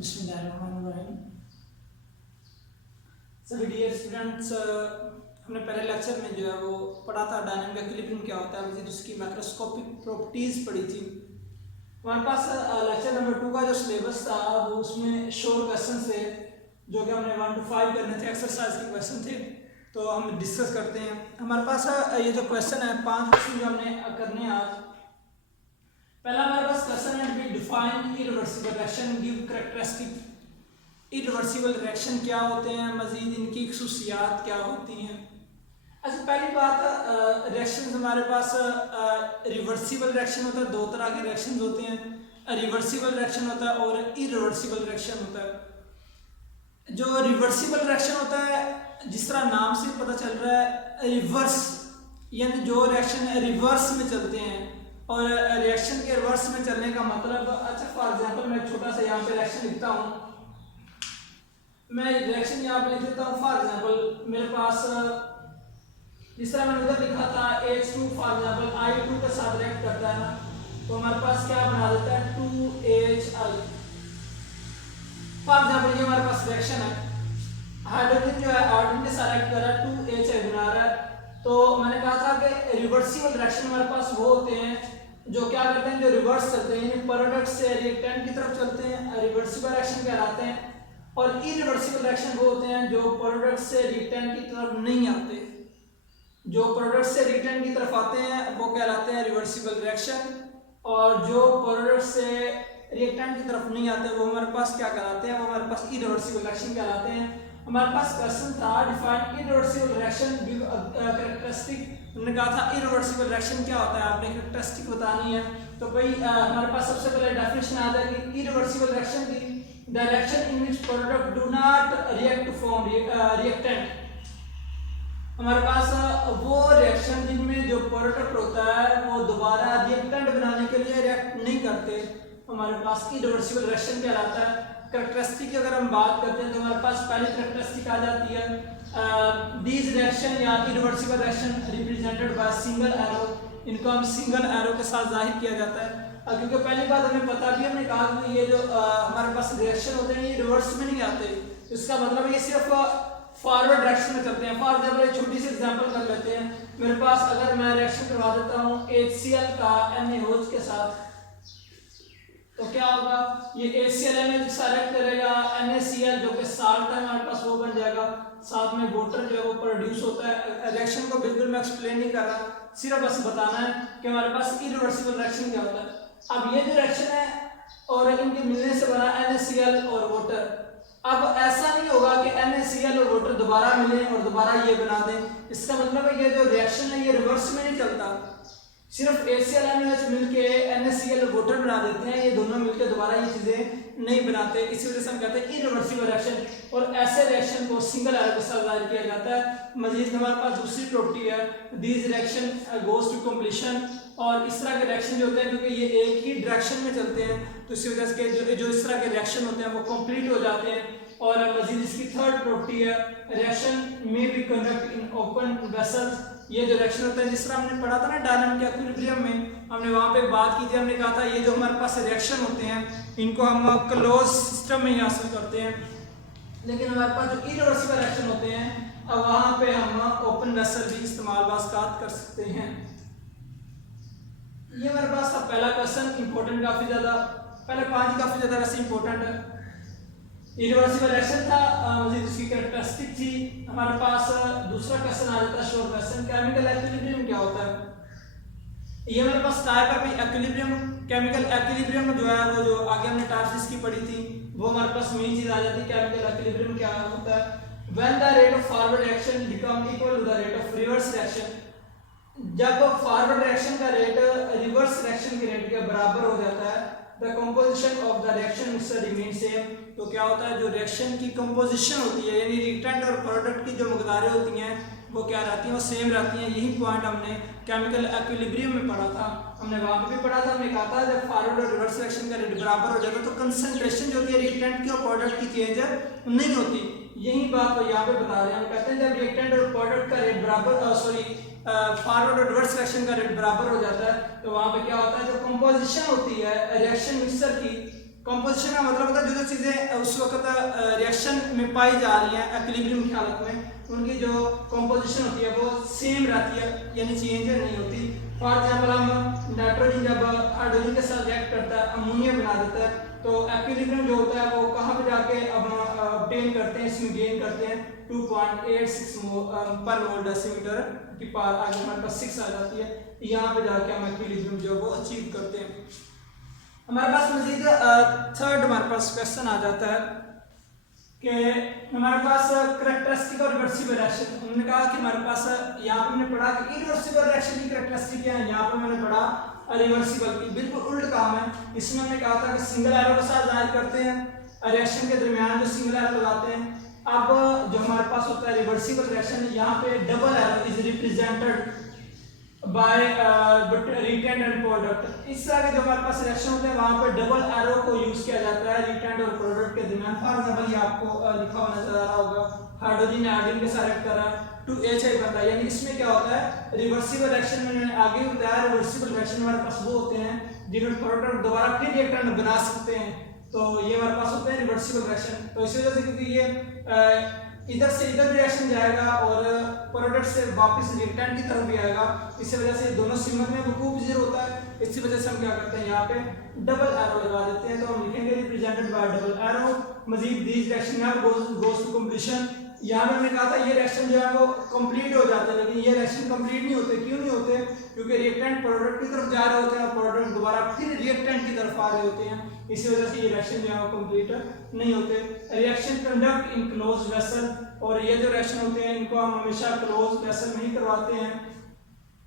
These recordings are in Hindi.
बिस्मिल्लाहिर्रहमानिर्रहीम। सभी डियर स्टूडेंट्स, हमने पहले लेक्चर में जो है वो पढ़ा था डायनामिक इक्विलिब्रियम क्या होता है, मज़ीद उसकी मैक्रोस्कोपिक प्रॉपर्टीज़ पढ़ी थी। हमारे पास लेक्चर नंबर 2 का जो सिलेबस था वो उसमें शोर क्वेश्चन थे जो कि हमने 1 to 5 करने थे, एक्सरसाइज के क्वेश्चन थे, तो हम डिस्कस करते हैं। हमारे पास ये जो क्वेश्चन है 5 क्वेश्चन जो हमने करने हैं आज। पहला हमारे पास क्वेश्चन है be define irreversible reaction, give characteristic. Irreversible reaction क्या होते हैं, मजीद इनकी खसूसियात क्या होती हैं। अच्छा, पहली बात, रिएक्शन हमारे पास रिवर्सिबल रिएक्शन होता है, दो तरह के रिएक्शन होते हैं। रिवर्सिबल रिएक्शन होता है और इरिवर्सिबल रिएक्शन होता है। जो रिवर्सिबल रिएक्शन होता है, जिस तरह नाम से पता चल रहा है, रिवर्स यानी जो रिएक्शन रिवर्स में चलते हैं, और रिएक्शन के रिवर्स में चलने का मतलब, अच्छा फॉर एग्जांपल मैं छोटा सा यहाँ पे रिएक्शन लिखता हूँ, मैं रिएक्शन यहाँ पे लिख देता हूँ। फॉर एग्जांपल मेरे पास जिस तरह मैंने उधर लिखा था H2 फॉर एग्जांपल I2 के साथ रिएक्ट करता है ना, तो हमारे पास क्या बना देता है 2HI। फॉर एग्जांपल ये हमारे पास रिएक्शन है, हाइड्रोजन जो है ऑर्बिटल के साथ रिएक्ट कर रहा है, 2HI बना रहा है। तो मैंने कहा था कि रिवर्सिबल रिएक्शन हमारे पास वो होते हैं जो क्या करते हैं, जो रिवर्स चलते हैं, यानी प्रोडक्ट से रिएक्टेंट की तरफ चलते हैं, रिवर्सिबल रिएक्शन कहलाते हैं। और इरिवर्सिबल रिएक्शन वो होते हैं जो प्रोडक्ट से रिएक्टेंट की तरफ नहीं आते। जो प्रोडक्ट से रिएक्टेंट की तरफ आते हैं वो कहलाते हैं रिवर्सिबल रिएक्शन, और जो प्रोडक्ट से रिएक्टेंट की तरफ नहीं आते वो हमारे पास क्या कहलाते हैं, वो हमारे पास इरिवर्सिबल रिएक्शन कहलाते हैं। हमारे पास क्वेश्चन था define irreversible reaction, give characteristic. हमने कहा था इरिवर्सिबल रिएक्शन क्या होता है, आपने कैरेक्टरिस्टिक बतानी है। तो भाई हमारे पास सबसे पहले डेफिनेशन आ जाए कि इरिवर्सिबल रिएक्शन की the reaction in which product do not react to form reactant. हमारे पास वो रिएक्शन जिनमें जो प्रोडक्ट होता है वो दोबारा रिएक्टेंट बनाने के लिए रिएक्ट नहीं करते, हमारे पास इरिवर्सिबल रिएक्शन कहलाता है। कैरेक्टरिस्टिक की अगर हम बात करते हैं तो हमारे पास पहली कैरेक्टरिस्टिक आ जाती है दीज रिएक्शन या irreversible reaction represented by single arrow. इनको हम सिंगल एरो के साथ जाहिर किया जाता है, क्योंकि पहली बात हमें पता भी, हमने कहा कि ये जो हमारे पास रिएक्शन होते हैं ये रिवर्स में नहीं आते। इसका मतलब है ये सिर्फ फॉरवर्ड डायरेक्शन में चलते हैं। फॉर एग्जांपल एक छोटी सी एग्जांपल कर लेते हैं। मेरे पास अगर मैं रिएक्शन करवा देता हूँ HCl का NaOH के साथ, तो क्या होगा, ये HCl NaOH के साथ रिएक्ट करेगा, NaCl जो कि साल्ट है हमारे पास वो बन जाएगा, साथ में वाटर जो है वो प्रोड्यूस होता है। रिएक्शन को बिल्कुल मैं एक्सप्लेन नहीं कर रहा, सिर्फ बस बताना है कि हमारे पास इरिवर्सिबल रिएक्शन क्या होता है। अब ये जो रिएक्शन है और इनके मिलने से बना NaCl और वाटर। अब ऐसा नहीं होगा कि NaCl और वाटर दोबारा मिले और दोबारा ये बना दें। इसका मतलब है ये जो रिएक्शन है ये रिवर्स में नहीं चलता, सिर्फ HCl NaOH मिलके NaCl और वाटर बना देते हैं, ये दोनों मिलके दोबारा ये चीजें नहीं बनाते। इसी वजह से हम कहते हैं इरिवर्सिबल रिएक्शन। और ऐसे रिएक्शन को सिंगल एरो के साथ जाहिर किया जाता है। मजीद हमारे पास दूसरी प्रॉपर्टी है these reaction goes to completion. और इस तरह के रिएक्शन जो होते हैं, क्योंकि ये एक ही डायरेक्शन में चलते हैं, तो इसी वजह से जो इस तरह के रिएक्शन होते हैं वो कंप्लीट हो जाते हैं। और मजीद इसकी थर्ड प्रॉपर्टी है reaction may be conduct in open vessels. ये जो रिएक्शन होता है, जिस तरह हमने पढ़ा था ना डायनामिक इक्विलिब्रियम में, हमने वहाँ पे बात की थी, हमने कहा था ये जो हमारे पास रिएक्शन होते हैं इनको हम क्लोज सिस्टम में ही हासिल करते हैं, लेकिन हमारे पास जो इरिवर्सिबल रिएक्शन होते हैं अब वहाँ पे हम ओपन वेसल भी इस्तेमाल कर सकते हैं। ये हमारे पास था पहला क्वेश्चन, इंपॉर्टेंट काफी ज्यादा, पहले 5 काफी ज्यादा वैसे इंपॉर्टेंट है। इरिवर्सिबल रिएक्शन था, मजीद इसकी कैरेक्टरिस्टिक थी। हमारे पास दूसरा क्वेश्चन आ जाता है शॉर्ट क्वेश्चन, केमिकल इक्विलिब्रियम क्या होता है। ये हमारे पास टाइप है इक्विलिब्रियम। केमिकल इक्विलिब्रियम जो है वो जो आगे हमने टाइप्स इसकी पढ़ी थी वो हमारे पास मेन चीज आ जाती है। केमिकल इक्विलिब्रियम क्या होता है, when the rate of forward reaction become equal to the rate of reverse reaction. जब फॉरवर्ड रिएक्शन का रेट रिवर्स रिएक्शन के रेट के बराबर हो जाता है, the composition of the reaction mixture remain same. तो क्या होता है, जो रिएक्शन की कंपोजिशन होती है यानी रिएक्टेंट और प्रोडक्ट की जो मकदारें होती हैं वो क्या रहती हैं, वो सेम रहती हैं। यही पॉइंट हमने केमिकल इक्विलिब्रियम में पढ़ा था, हमने वहाँ पे भी पढ़ा था। हमने कहा था जब फॉरवर्ड और रिवर्स रिएक्शन का रेट बराबर हो जाता है तो कंसंट्रेशन जो होती है रिएक्टेंट की और प्रोडक्ट की चेंज नहीं होती। यही बात तो यहाँ पे बता रहे हैं, हम कहते हैं जब रिएक्टेंट और प्रोडक्ट का रेट बराबर फॉरवर्ड और रिवर्स रिएक्शन का रेट बराबर हो जाता है तो वहाँ पे क्या होता है, जो कंपोजिशन होती है रिएक्शन मिक्सचर की कंपोजिशन का मतलब होता है जो जो चीज़ें उस वक्त रिएक्शन में पाई जा रही हैं इक्विलिब्रियम की हालत में उनकी जो कंपोजिशन होती है वो सेम रहती है, यानी चेंज नहीं होती। फॉर एग्जाम्पल हम नाइट्रोजन जब हाइड्रोजन के साथ रिएक्ट करता है अमोनिया बना देता है, तो इक्विलिब्रियम जो होता है वो कहाँ पे जाके अब ऑब्टेन करते हैं, इसमें गेन करते हैं 2.86 पर मोल डेसीमीटर की पावर आगे हमारे पास 6 आ जाती है। यहाँ पे जाके हम इक्विलिब्रियम जो वो अचीव करते हैं। हमारे पास मजीद थर्ड हमारे पास क्वेश्चन आ जाता है कि हमारे पास करैक्टरिस्टिक और रिवर्सिबल रिएक्शन। उन्होंने कहा कि हमारे पास यहाँ पे हमने पढ़ा कि इरिवर्सिबल रिएक्शन की करैक्टरिस्टिक क्या है, यहाँ पे मैंने पढ़ा रिवर्सिबल की बिल्कुल उल्ट काम है। इसमें हमने कहा था कि सिंगल एरो के साथ जाहिर करते हैं रिएक्शन के दरमियान जो सिंगल एरो लगाते हैं। अब जो हमारे पास होता है रिवर्सिबल रिएक्शन, यहाँ पे double arrow is represented by retained and product. इस तरह के जो हमारे पास रिएक्शन होते हैं वहां पे डबल एरो को यूज किया जाता है रिटेंड और प्रोडक्ट के दरमियान। फॉर एग्जांपल ये आपको लिखा हुआ नजर आ रहा होगा, हाइड्रोजन आयोडीन के साथ रिएक्ट कर रहा है 2H बनता है, यानी इसमें क्या होता है रिवर्सिबल रिएक्शन में मैंने आगे बताया रिवर्सिबल रिएक्शन हमारे पास वो होते हैं जिनमें प्रोडक्ट दोबारा फिर रिएक्टेंट बना सकते हैं, तो ये हमारे पास होते हैं रिवर्सिबल रिएक्शन। तो इसी वजह से क्योंकि ये इधर से इधर रिएक्शन जाएगा और प्रोडक्ट से वापस रिएक्टेंट की तरफ भी आएगा, इसी वजह से दोनों सिमत में वकूफ जीरो होता है। इसी वजह से हम क्या करते हैं यहाँ पे डबल एरो लगा देते हैं, तो हम लिखेंगे रिप्रेजेंटेड बाय डबल एरो। मजीद these reaction now goes to completion. यहाँ पे हमने कहा था ये रिएक्शन जो है वो कंप्लीट हो जाता है, लेकिन ये रिएक्शन कंप्लीट नहीं होते। क्यों नहीं होते? क्योंकि रिएक्टेंट प्रोडक्ट की तरफ जा रहे होते हैं और प्रोडक्ट दोबारा फिर रिएक्टेंट की तरफ आ रहे होते हैं, इसी वजह से ये रिएक्शन जो है वो कंप्लीट नहीं होते। Reaction conduct in close vessel, और ये जो रिएक्शन होते हैं इनको हम हमेशा क्लोज वेसल में ही करवाते हैं।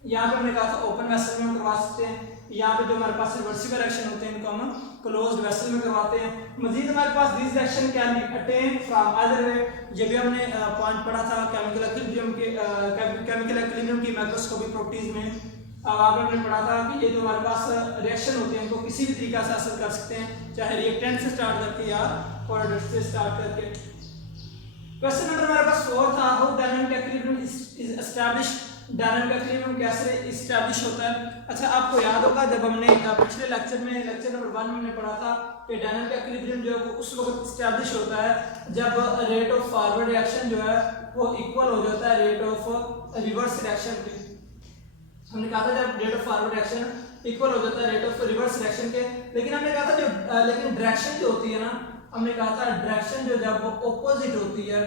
यहाँ पे हमने कहा था ओपन वेसल में करवा सकते हैं, यहाँ पे जो हमारे पास रिवर्सिबल रिएक्शन होते हैं इनको हम क्लोज्ड वेसल में करवाते हैं। मजीद हमारे पास this reaction can be attain from other way, ये भी हमने पॉइंट पढ़ा था केमिकल इक्विलिब्रियम की माइक्रोस्कोपिक प्रॉपर्टीज में। अब आप हमने पढ़ा था कि ये जो हमारे पास रिएक्शन होते हैं इनको किसी भी तरीके से हासिल कर सकते हैं, चाहे रिएक्टेंट से स्टार्ट करके या प्रोडक्ट से स्टार्ट करके। क्वेश्चन नंबर हमारे पास 4 था, how dynamic equilibrium is established. Dynamic equilibrium कैसे एस्टैब्लिश होता है? अच्छा, आपको याद होगा जब हमने पिछले लेक्चर में लेक्चर नंबर 1 में हमने पढ़ा था कि डायनामिक इक्विलिब्रियम जो है वो उस वक्त एस्टैब्लिश होता है जब रेट ऑफ फॉरवर्ड रिएक्शन जो है वो इक्वल हो जाता है रेट ऑफ रिवर्स रिएक्शन के। हमने कहा था जब rate of forward reaction equal हो जाता है रेट ऑफ रिवर्स रिएक्शन के, लेकिन हमने कहा था जो लेकिन डायरेक्शन जो होती है ना, हमने कहा था डायरेक्शन जो जब वो ऑपोजिट होती है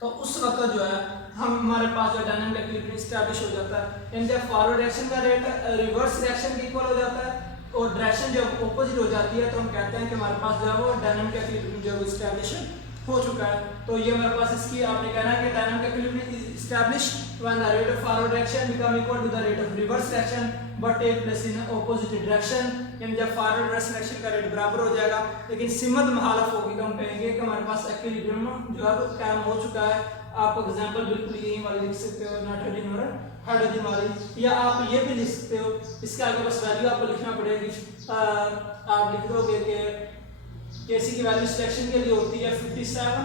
तो उस वक्त जो है हमारे पास जो डायनामिक इक्विलिब्रियम एस्टैब्लिश हो जाता है। यानी जब फॉरवर्ड रिएक्शन का रेट रिवर्स रिएक्शन के इक्वल हो जाता है और डायरेक्शन जब ऑपोजिट हो जाती है तो हम कहते हैं कि हमारे पास जो है वो डायनामिक इक्विलिब्रियम जो है एस्टैब्लिश हो चुका है। तो ये हमारे पास इसकी आपने कहना है कि dynamic equilibrium is established when the rate of forward reaction become equal to the rate of reverse reaction but take place in opposite direction. यानी जब फॉरवर्ड रिवर्स रिएक्शन का रेट बराबर हो जाएगा लेकिन सिमत मुखालिफ होगी तो हम कहेंगे कि हमारे पास इक्विलिब्रियम जो है वो कायम हो चुका है। आप एग्जांपल बिल्कुल यही वाली लिख सकते हो, नाइट्रोजन और हाइड्रोजन वाली, या आप ये भी लिख सकते हो, इसके आगे बस वैल्यू आपको लिखना पड़ेगी। आप लिख दोगे कि Kc की वैल्यू इस रिएक्शन के लिए होती है 57,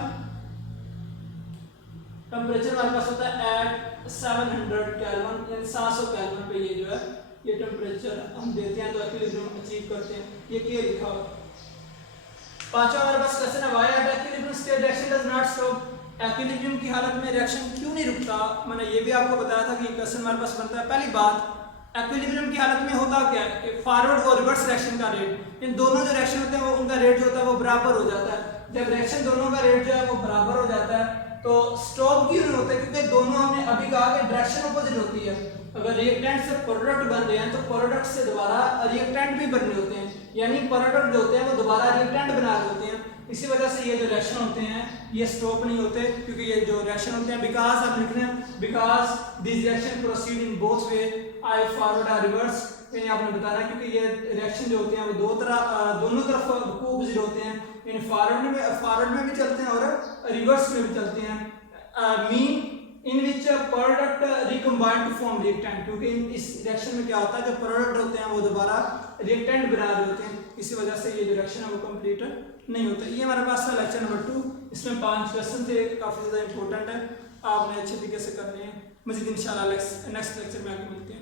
टेम्परेचर हमारे पास होता है एट 700 केल्विन, यानी 700 केल्विन पे ये जो है ये टेम्परेचर हम देते हैं तो इक्विलिब्रियम अचीव करते हैं। ये क्या लिखा हुआ। पांचवा हमारे पास क्वेश्चन है, why at equilibrium state reaction does not stop. Equilibrium की हालत में रिएक्शन क्यों नहीं रुकता? मैंने ये भी आपको बताया था कि ये क्वेश्चन हमारे पास बनता है। पहली बात, इक्विलिब्रियम की हालत में होता क्या है कि फॉरवर्ड और रिवर्स रिएक्शन का रेट, इन दोनों जो रिएक्शन होते हैं वो उनका रेट जो होता है वो बराबर हो जाता है। जब रिएक्शन दोनों का रेट जो है वो बराबर हो जाता है तो स्टॉप क्यों नहीं होते? क्योंकि दोनों हमने अभी कहा कि डायरेक्शन ऑपोजिट होती है। अगर रिएक्टेंट से प्रोडक्ट बन रहे हैं तो प्रोडक्ट से दोबारा रिएक्टेंट भी बनने होते हैं, यानी प्रोडक्ट जो होते हैं वो दोबारा रिएक्टेंट बना रहे होते हैं। इसी वजह से ये जो रिएक्शन होते हैं ये स्टॉप नहीं होते, क्योंकि ये जो रिएक्शन होते हैं बिकॉज आप लिख रहे हैं because this reaction proceed in both way I forward और रिवर्स। यानी आपने बताना क्योंकि ये रिएक्शन जो होते हैं वो दोनों तरफ ऑपोजिट होते हैं, यानी फॉरवर्ड में भी चलते हैं और रिवर्स में भी चलते हैं। Mean in which product recombine to form reactant, क्योंकि इस रिएक्शन में क्या होता है जो प्रोडक्ट होते हैं वो दोबारा रिएक्टेंट बना रहे होते हैं, इसी वजह से ये जो रिएक्शन है वो कंप्लीट नहीं होता। ये हमारे पास था लेक्चर नंबर 2, इसमें 5 क्वेश्चन थे, काफी ज्यादा इंपॉर्टेंट है, आपने अच्छे तरीके से करने हैं। मजीद इंशाल्लाह नेक्स्ट लेक्चर में आके मिलते हैं।